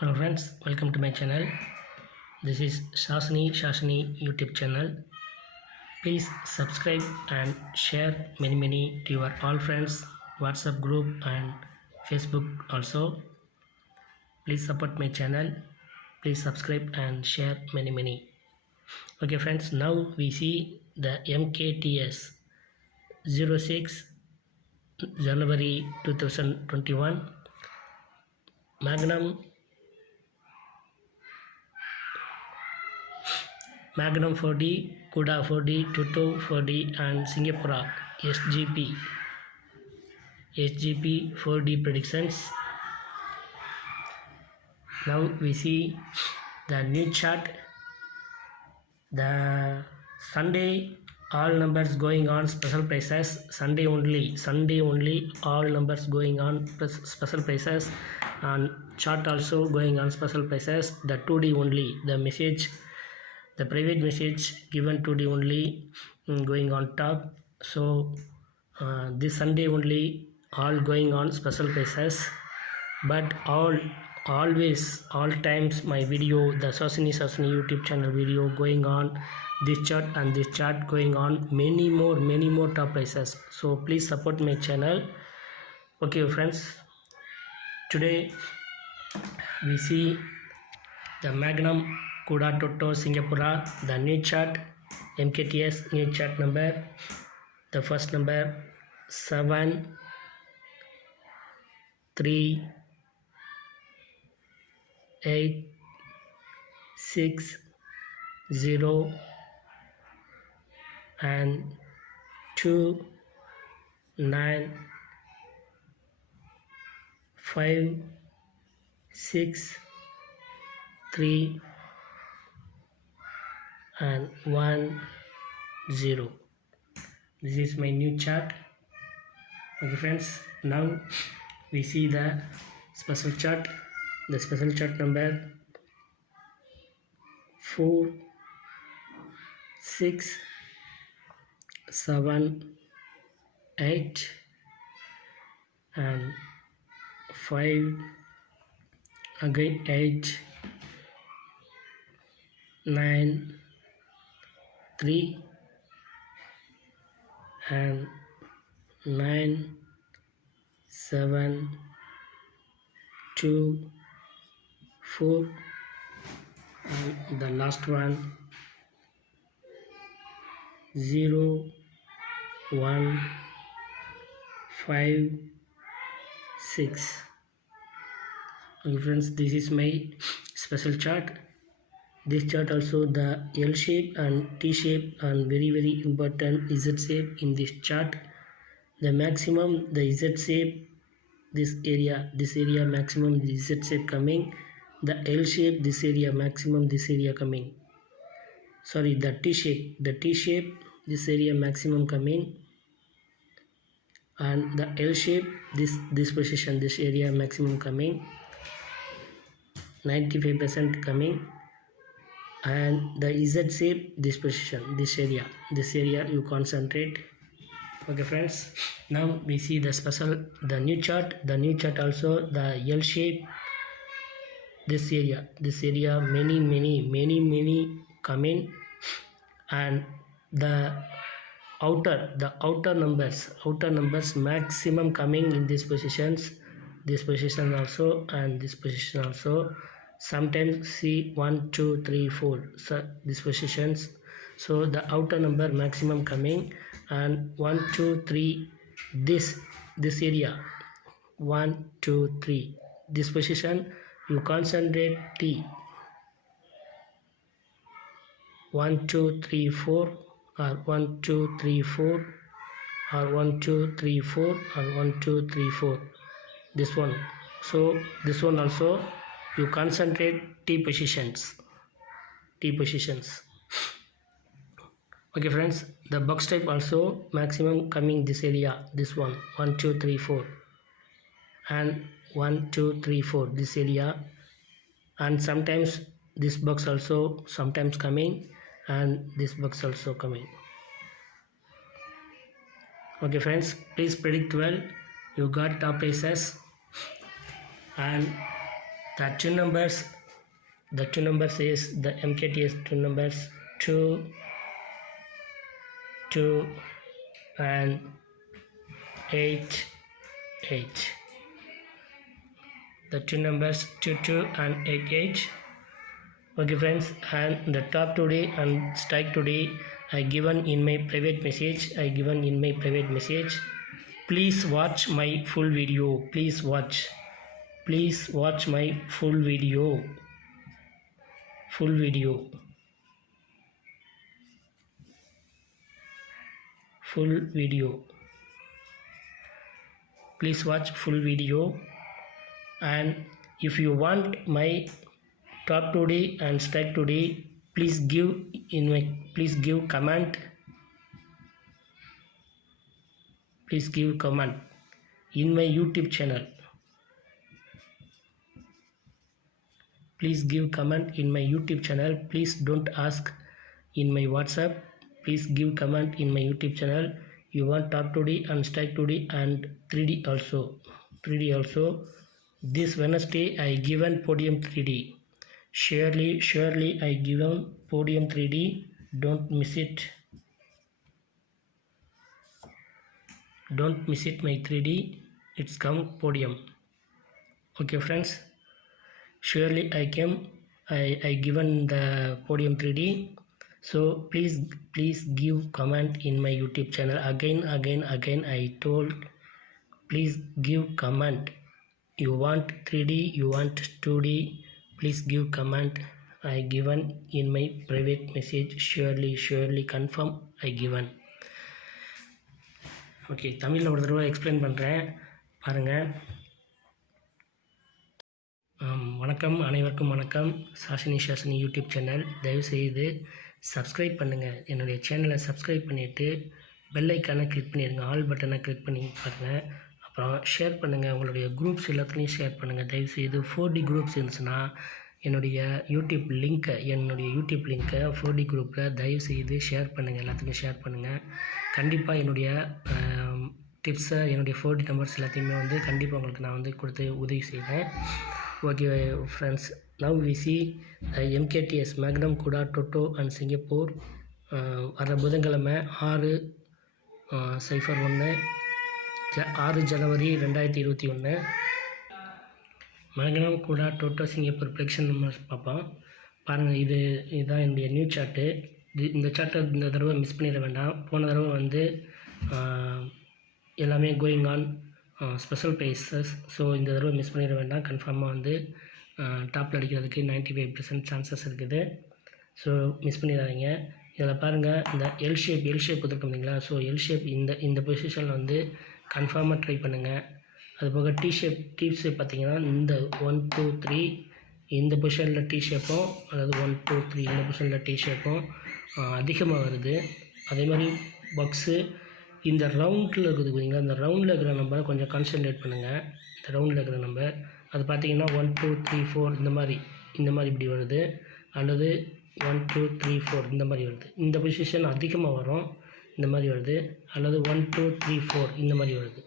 Hello friends, welcome to my channel. This is Shashini YouTube channel. Please subscribe and share many to your all friends, WhatsApp group and Facebook also. Please support my channel. Please subscribe and share many. Okay friends, now we see the MKTS 06 January 2021 Magnum 4D, Kuda 4D, Toto 4D and Singapore SGP 4D predictions. Now we see the new chart. The Sunday all numbers going on special prices. Sunday only all numbers going on special prices, and chart also going on special prices. The 2D only, the private message given today only going on top. So this Sunday only all going on special prices, but always all times my video, the Shashini YouTube channel video going on this chart and this chart going on many more top prices. So please support my channel. Okay friends, today we see the Magnum, Kuda, Toto, Singapore, the new chart, MKTS new chart number. The first number 7 3 8 6 0 and 2 9 5 6 3 and 1 0. This is my new chart. Okay friends, now we see the special chart. The special chart number 4 6 7 8 and 5 again 8 9 3 and 9 7 2 4 and the last one 0 1 5 6. Okay friends, this is my special chart. This chart also the L shape and T shape and very important Z shape in this chart. The maximum the Z shape, this area maximum the Z shape coming. The L shape, this area maximum, this area coming. Sorry, the T shape this area maximum coming, and the L shape this position, this area maximum coming, 95% coming, and the Z shape this position, this area you concentrate. Okay friends, now we see the new chart. The new chart also the L shape, this area many coming, and the outer numbers maximum coming in these positions, this position also and this position also. Sometimes see 1 2 3 4, so these positions. So the outer number maximum coming, and 1 2 3 this area 1 2 3 this position you concentrate T 1 2 3 4 or 1 2 3 4 or 1 2 3 4 or 1 2 3 4 this one. So this one also you concentrate T positions. Okay friends, the box type also maximum coming this area, this one 1 2 3 4 and 1 2 3 4 this area, and sometimes this box also sometimes coming and this box also coming. Okay friends, please predict well. You got top prices, and The two numbers is the MKTS two numbers 2, 2 and 8, 8. The two numbers 2, 2 and 8, 8. Okay friends, and the top today and strike today I given in my private message. Please watch my full video. Please watch my full video. Please watch full video. And if you want my top today and strike today, please give comment. Please give comment in my YouTube channel. Please give comment in my YouTube channel. Please don't ask in my WhatsApp. Please give comment in my YouTube channel. You want top today and strike today and 3D also. This Wednesday I given podium 3D. Surely I given podium 3D. Don't miss it. Don't miss it my 3D. It's come podium. Okay friends. Surely I given the podium 3D. So please give comment in my YouTube channel. Again I told, please give comment. You want 3D, you want 2D, please give comment. I given in my private message. Surely confirm I given. Okay, தமிழில் ஒரு தடவை எக்ஸ்பிளைன் பண்ணுறேன் பாருங்கள். வணக்கம், அனைவருக்கும் வணக்கம். Shashini YouTube channel. தயவுசெய்து சப்ஸ்கிரைப் பண்ணுங்கள். என்னுடைய சேனலை சப்ஸ்கிரைப் பண்ணிவிட்டு பெல் ஐக்கானை கிளிக் பண்ணிடுங்க. ஆல் பட்டனை கிளிக் பண்ணி பாருங்கள். அப்புறம் ஷேர் பண்ணுங்கள். உங்களுடைய குரூப்ஸ் எல்லாத்துலேயும் ஷேர் பண்ணுங்கள். தயவுசெய்து 4D குரூப்ஸ் இருந்துச்சுன்னா என்னுடைய யூடியூப் லிங்க்கை 4D குரூப்பில் தயவுசெய்து ஷேர் பண்ணுங்கள். எல்லாத்துக்கும் ஷேர் பண்ணுங்கள். கண்டிப்பாக என்னுடைய டிப்ஸை, என்னுடைய 4D நம்பர்ஸ் எல்லாத்தையுமே வந்து கண்டிப்பாக உங்களுக்கு நான் வந்து கொடுத்து உதவி செய்கிறேன். Okay friends, now we see MKTS magnum, kuda, toto and Singapore. வர புதன்கிழமை 6 ஜனவரி 2021 magnum, kuda, toto, Singapore prediction numbers பார்ப்போம். பாருங்கள், இதுதான் என்னுடைய நியூ சார்ட்டு. இந்த சார்ட்டை இந்த தடவை மிஸ் பண்ணிட வேண்டாம். போன தடவை வந்து எல்லாமே going on special prizes. So இந்த தடவை மிஸ் பண்ணிட வேண்டாம். கன்ஃபார்மாக வந்து டாப்பில் அடிக்கிறதுக்கு 95% சான்சஸ் இருக்குது. ஸோ மிஸ் பண்ணிடாதீங்க. இதில் பாருங்கள், இந்த எல் ஷேப் கொடுத்துருக்கோம் இல்லைங்களா? ஸோ எல் ஷேப் இந்த பொசிஷனில் வந்து கன்ஃபார்மாக ட்ரை பண்ணுங்கள். அதுபோக டீ ஷேப் பார்த்திங்கன்னா இந்த 1 2 3 இந்த பொசிஷனில் டீ ஷேப்பும், அதாவது 1 2 3 இந்த பொசிஷனில் டீ ஷேப்பும் அதிகமாக வருது. அதே மாதிரி பக்ஸு இந்த ரவுண்டில் இருக்குது பார்த்தீங்களா? இந்த ரவுண்டில் இருக்கிற நம்பரை கொஞ்சம் கான்சன்ட்ரேட் பண்ணுங்கள். இந்த ரவுண்டில் இருக்கிற நம்பர் அது பார்த்திங்கன்னா 1 2 3 4 இந்த மாதிரி இப்படி வருது, அல்லது 1 2 3 4 இந்த மாதிரி வருது. இந்த பொசிஷன் அதிகமாக வரும், இந்த மாதிரி வருது, அல்லது 1 2 3 4 இந்த மாதிரி வருது.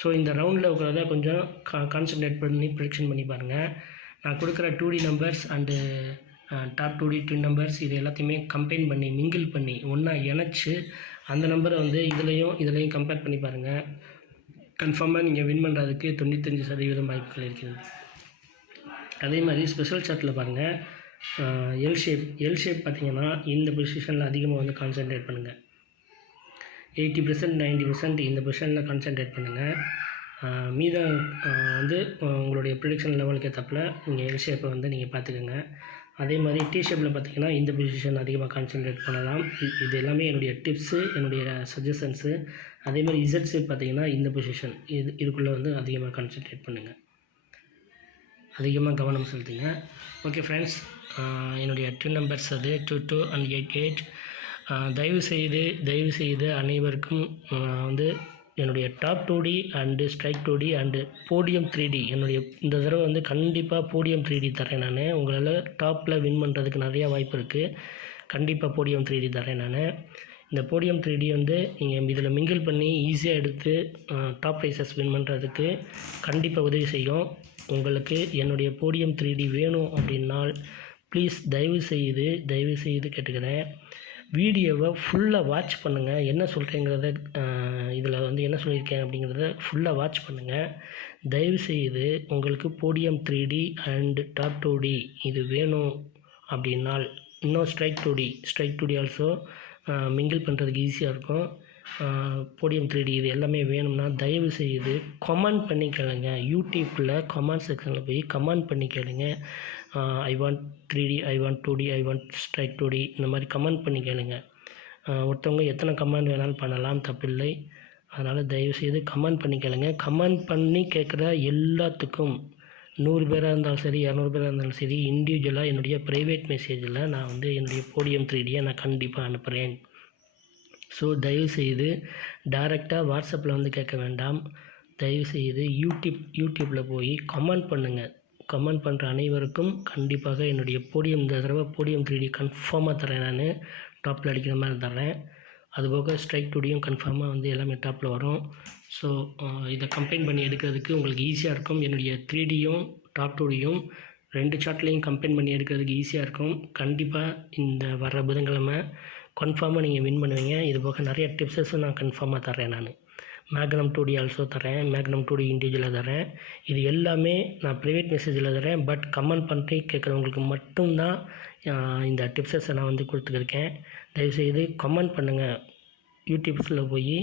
ஸோ இந்த ரவுண்டில் இருக்கிறத கொஞ்சம் கான்சன்ட்ரேட் பண்ணி ப்ரெடிக்ஷன் பண்ணி பாருங்கள். நான் கொடுக்குற 2D numbers and top 2D twin numbers இது எல்லாத்தையுமே கம்பைன் பண்ணி மிங்கிள் பண்ணி ஒன்றா இணைச்சி அந்த நம்பரை வந்து இதுலேயும் கம்பேர் பண்ணி பாருங்கள். கன்ஃபார்மாக நீங்கள் வின் பண்ணுறதுக்கு 95% வாய்ப்புகள் இருக்கிறது. அதே மாதிரி ஸ்பெஷல் சார்ட்டில் பாருங்கள், எல் ஷேப் பார்த்திங்கன்னா இந்த பொசிஷனில் அதிகமாக வந்து கான்சன்ட்ரேட் பண்ணுங்கள். 80% 90% இந்த பொசிஷனில் கான்சன்ட்ரேட் பண்ணுங்கள். மீதம் வந்து உங்களுடைய ப்ரெடிக்ஷன் லெவலுக்கு ஏற்றப்பில் நீங்கள் எல் ஷேப்பை வந்து நீங்கள் பார்த்துக்கோங்க. அதே மாதிரி டீ ஷேப்பில் பார்த்திங்கன்னா இந்த பொசிஷன் அதிகமாக கான்சன்ட்ரேட் பண்ணலாம். இது எல்லாமே என்னுடைய டிப்ஸு, என்னுடைய சஜஷன்ஸு. அதே மாதிரி இசட் ஷேப் பார்த்திங்கன்னா இந்த பொசிஷன் இதுக்குள்ளே வந்து அதிகமாக கான்சன்ட்ரேட் பண்ணுங்கள், அதிகமாக கவனம் செலுத்துங்க. ஓகே ஃப்ரெண்ட்ஸ், என்னுடைய 2 நம்பர்ஸ் அது 2 2 and 8 8. தயவு செய்து அனைவருக்கும் வந்து என்னுடைய top 2D and strike 2D and podium 3D என்னுடைய இந்த தடவை வந்து கண்டிப்பாக போடியம் 3D தரேன். நான் உங்களால் டாப்பில் வின் பண்ணுறதுக்கு நிறையா வாய்ப்பு இருக்குது. கண்டிப்பாக போடியம் 3D தரேன் நான். இந்த போடியம் 3D வந்து நீங்கள் இதில் மிங்கிள் பண்ணி ஈஸியாக எடுத்து டாப் ப்ரைஸஸ் வின் பண்ணுறதுக்கு கண்டிப்பாக உதவி செய்யும். உங்களுக்கு என்னுடைய போடியம் 3D வேணும் அப்படின்னால் ப்ளீஸ் தயவு செய்து கேட்டுக்கிறேன், வீடியோவை ஃபுல்லாக வாட்ச் பண்ணுங்கள். என்ன சொல்கிறேங்கிறத இதில் வந்து என்ன சொல்லியிருக்கேன் அப்படிங்கிறத ஃபுல்லாக வாட்ச் பண்ணுங்கள். தயவுசெய்து உங்களுக்கு podium 3D and top 2D இது வேணும் அப்படின்னால், இன்னும் ஸ்ட்ரைக் 2D ஆல்சோ மிங்கிள் பண்ணுறதுக்கு ஈஸியாக இருக்கும். போடியம் 3D இது எல்லாமே வேணும்னா தயவுசெய்து கமெண்ட் பண்ணி கேளுங்க. யூடியூப்பில் கமெண்ட் செக்ஷனில் போய் கமெண்ட் பண்ணி கேளுங்க. I want 3D, I want 2D, I want strike 2D இந்த மாதிரி கமெண்ட் பண்ணி கேளுங்க. ஒருத்தவங்க எத்தனை கமெண்ட் வேணாலும் பண்ணலாம், தப்பில்லை. அதனால் தயவுசெய்து கமெண்ட் பண்ணி கேளுங்க. கமெண்ட் பண்ணி கேட்குற எல்லாத்துக்கும் 100 பேராக இருந்தாலும் சரி, 200 பேராக இருந்தாலும் சரி, இண்டிவிஜுவலாக என்னுடைய ப்ரைவேட் மெசேஜில் நான் வந்து என்னுடைய போடியம் 3Dயை நான் கண்டிப்பாக அனுப்புகிறேன். ஸோ தயவுசெய்து டைரெக்டாக வாட்ஸ்அப்பில் வந்து கேட்க வேண்டாம். தயவுசெய்து யூடியூப்பில் போய் கமெண்ட் பண்ணுங்கள். கமெண்ட் பண்ணுற அனைவருக்கும் கண்டிப்பாக என்னுடைய போடியம் இந்த தடவை போடியம் 3D கன்ஃபார்மாக தரேன். நான் டாப்பில் அடிக்கிற மாதிரி தரேன். அதுபோக ஸ்ட்ரைக் 2Dயும் கன்ஃபார்மாக வந்து எல்லாமே டாப்பில் வரும். ஸோ இதை கம்பைன் பண்ணி எடுக்கிறதுக்கு உங்களுக்கு ஈஸியாக இருக்கும். என்னுடைய 3Dயும் டாப் 2Dயும் 2 சார்ட்லேயும் கம்பைன் பண்ணி எடுக்கிறதுக்கு ஈஸியாக இருக்கும். கண்டிப்பாக இந்த வர புதன்கிழமை கன்ஃபார்மாக நீங்கள் வின் பண்ணுவீங்க. இது போக நிறைய டிப்ஸஸும் நான் கன்ஃபார்மாக தரேன். நான் magnum 2D ஆல்சோ தரேன், magnum 2D இண்டிவிஜுவலாக தரேன். இது எல்லாமே நான் ப்ரைவேட் மெசேஜில் தரேன். பட் கமெண்ட் பண்ணி கேட்குறவங்களுக்கு மட்டும்தான் இந்த டிப்ஸஸை நான் வந்து கொடுத்துருக்கேன். தயவுசெய்து கமெண்ட் பண்ணுங்கள். யூடியூப்ஸில் போய்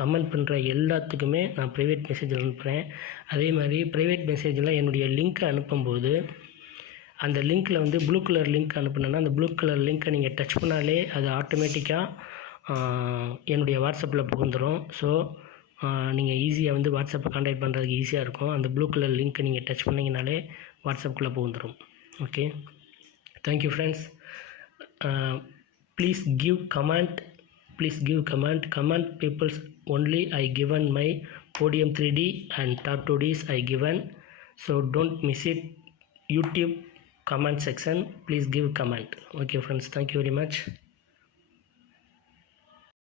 கமெண்ட் பண்ணுற எல்லாத்துக்குமே நான் ப்ரைவேட் மெசேஜில் அனுப்புகிறேன். அதே மாதிரி ப்ரைவேட் மெசேஜில் என்னுடைய லிங்க்கை அனுப்பும்போது அந்த லிங்க்கில் வந்து ப்ளூ கலர் லிங்க் அனுப்புனேன்னா அந்த ப்ளூ கலர் லிங்க்கை நீங்கள் டச் பண்ணாலே அது ஆட்டோமேட்டிக்காக என்னுடைய வாட்ஸ்அப்பில் புகுந்துடும். ஸோ நீங்கள் ஈஸியாக வந்து வாட்ஸ்அப்பை கான்டாக்ட் பண்ணுறதுக்கு ஈஸியாக இருக்கும். அந்த ப்ளூ கலர் லிங்க்கை நீங்கள் டச் பண்ணிங்கனாலே வாட்ஸ்அப்புக்குள்ளே புகுந்துடும். Okay, thank you friends. Please give comment peoples only. I given my podium 3D and top 2Ds I given, so don't miss it. YouTube comment section, please give comment. Okay friends, thank you very much.